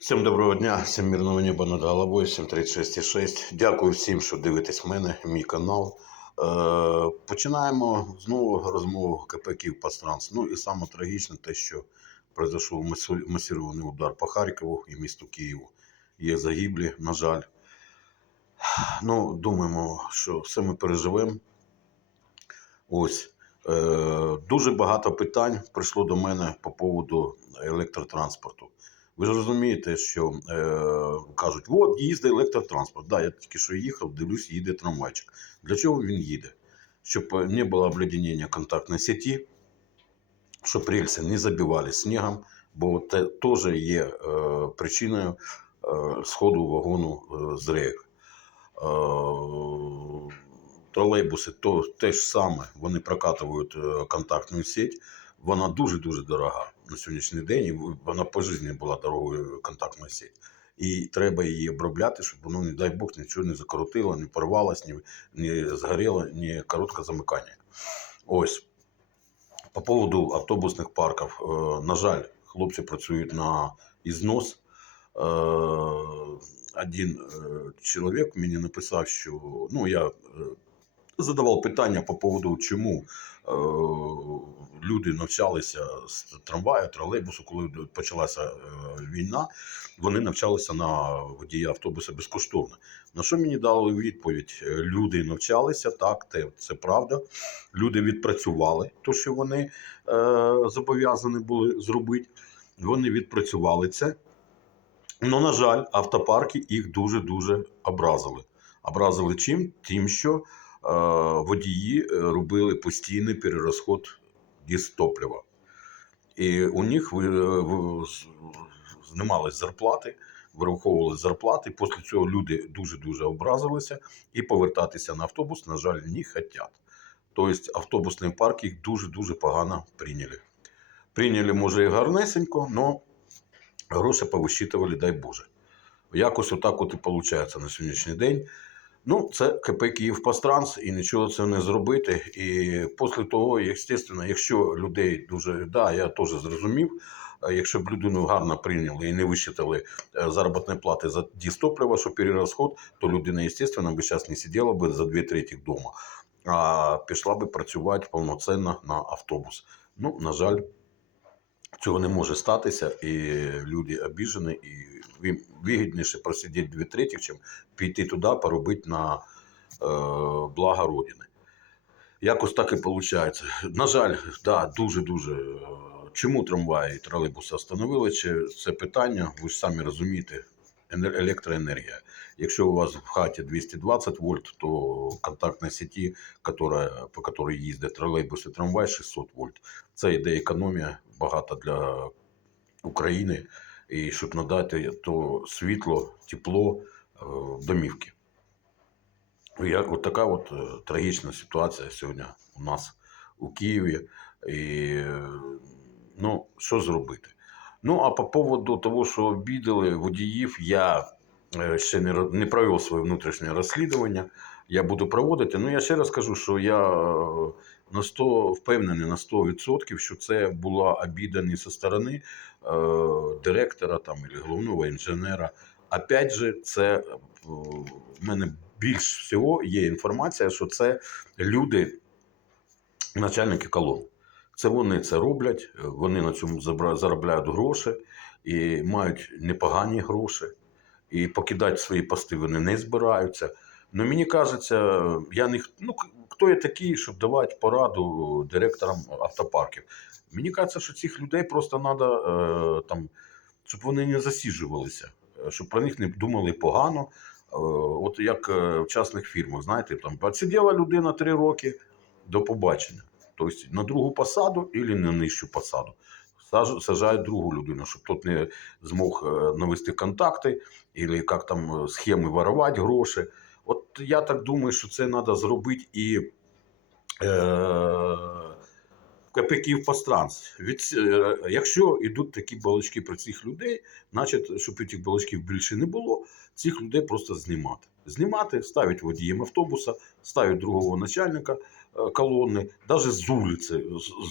Всім доброго дня, всім мирного неба над головою, всім 36,6. Дякую всім, що дивитесь мене, мій канал. Е, починаємо знову розмову КП Київ Пастранс. Ну і саме трагічне те, що пройшов масирований удар по Харкову і місту Києву. Є загиблі, на жаль. Ну, думаємо, що все ми переживемо. Ось. Е, дуже багато питань прийшло до мене по поводу електротранспорту. Ви ж розумієте, що е, кажуть, от їздить електротранспорт. Да, я тільки що їхав, дивлюсь, їде трамвайчик. Для чого він їде? Щоб е, не було обледенення контактної сеті, щоб рельси не забивали снігом, бо це теж є е, причиною е, сходу вагону е, з рейок. Е, тролейбуси то те ж саме, вони прокатують е, контактну сеть. Вона дуже-дуже дорога на сьогоднішній день, і вона по житті була дорогою контактна сеть. І треба її обробляти, щоб воно, не дай Бог, нічого не закоротило, не порвалось, не, не згоріло, не коротке замикання. Ось. По поводу автобусних парків. Е, на жаль, хлопці працюють на ізнос. Е, один е, чоловік мені написав, що ну, я задавав питання по поводу, чому е, люди навчалися з трамваю, тролейбусу, коли почалася е, війна, вони навчалися на водія автобуса безкоштовно. На що мені дали відповідь? Е, Люди навчалися, так, це, це правда. Люди відпрацювали те, що вони е, зобов'язані були зробити. Вони відпрацювали це. Ну, на жаль, автопарки їх дуже-дуже образили. Образили чим? Тим, що водії е, робили постійний перерозход дістоплива. І у них ви, знімались зарплати, вираховували зарплати. Після цього люди дуже-дуже образилися і повертатися на автобус, на жаль, не хочуть. Тобто автобусний парк їх дуже-дуже погано прийняли. Прийняли, може, і гарнесенько, але гроші повищитували, дай Боже. Якось отак от і виходить на сьогоднішній день. Ну, це КП Київ Пастранс, і нічого це не зробити. І після того, звісно, якщо людей дуже, да, я теж зрозумів, якщо б людину гарно прийняли і не висчитали е, заробітні плати за дістоплива, що перерозход, то людина, звісно, би зараз не сиділа б за дві треті вдома, а пішла би працювати повноцінно на автобус. Ну, на жаль, цього не може статися, і люди обіжені, і вигідніше просидіти дві треті, чим піти туди, поробити на е, благо Родини. Якось так і виходить. На жаль, да, дуже-дуже. е, Чому трамваї і тролейбуси остановили? Чи це питання, ви ж самі розумієте, електроенергія. Якщо у вас в хаті 220 вольт, то контактна сеті, которая, по якій їздять тролейбуси, трамвай 600 вольт. Це йде економія багато для України. І щоб надати то світло, тепло е, в домівки. Я, от така от е, трагічна ситуація сьогодні у нас у Києві. І, е, ну, що зробити? Ну, а по поводу того, що обідали водіїв, я е, ще не, не провів своє внутрішнє розслідування. Я буду проводити. Ну, я ще раз кажу, що я е, на 100, впевнений на 100%, що це була обіда не зі сторони е, директора там, або головного інженера. Опять же, це е, в мене більш всього є інформація, що це люди, начальники колон. Це вони це роблять, е, вони на цьому заробляють гроші і мають непогані гроші. І покидати свої пости вони не збираються. Ну, мені кажеться, я не ну, хто я такий, щоб давати пораду директорам автопарків. Мені кажеться, що цих людей просто треба е, там, щоб вони не засіджувалися, е, щоб про них не думали погано. Е, от як е, в частних фірмах, знаєте, там посиділа людина три роки до побачення. Тобто на другу посаду або на нижчу посаду. Сажають другу людину, щоб тот не змог е, навести контакти, або як там е, схеми воровати гроші. От я так думаю, що це треба зробити і е, копійків пространств. Від, е, якщо йдуть такі балачки про цих людей, значить, щоб цих балачків більше не було, цих людей просто знімати. Знімати, ставити водієм автобуса, ставити другого начальника е, колонни, навіть з вулиці,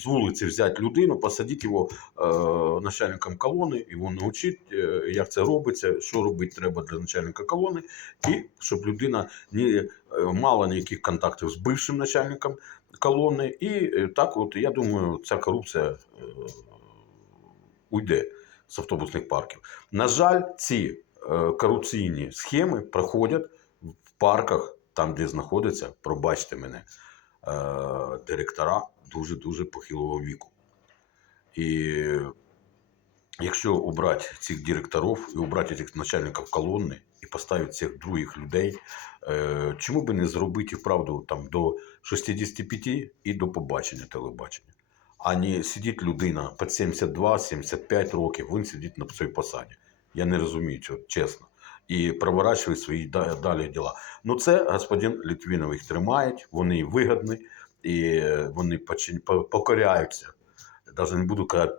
з- вулиці взяти людину, посадити його е, начальником колони, його навчити, е, як це робиться, що робити треба для начальника колони, і щоб людина не мала ніяких контактів з бившим начальником колони. І е, так, от я думаю, ця корупція е, уйде з автобусних парків. На жаль, ці е, корупційні схеми проходять в парках, там, де знаходяться, пробачте мене, директора дуже-дуже похилого віку. І якщо обрати цих директорів і обрати цих начальників колонни і поставити цих других людей, е, чому би не зробити правду там до 65 і до побачення телебачення? А не сидить людина під 72-75 років, він сидить на цій посаді. Я не розумію цього, чесно. І проворачує свої далі діла. Ну, це господин Літвінов їх тримають, вони вигідні, і вони покоряються. Навіть не буду казати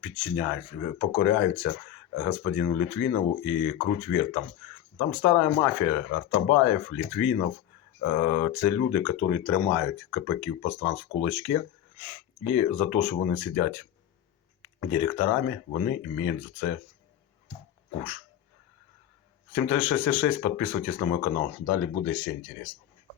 підчиняються, покоряються господину Літвінову і круть вверх там. Там стара мафія, Артабаєв, Літвінов. е, Це люди, які тримають КПКів пространств в кулачки. І за те, що вони сидять директорами, вони мають за це куш. 7366, підписуйтесь на мой канал. Далі буде ще інтересно.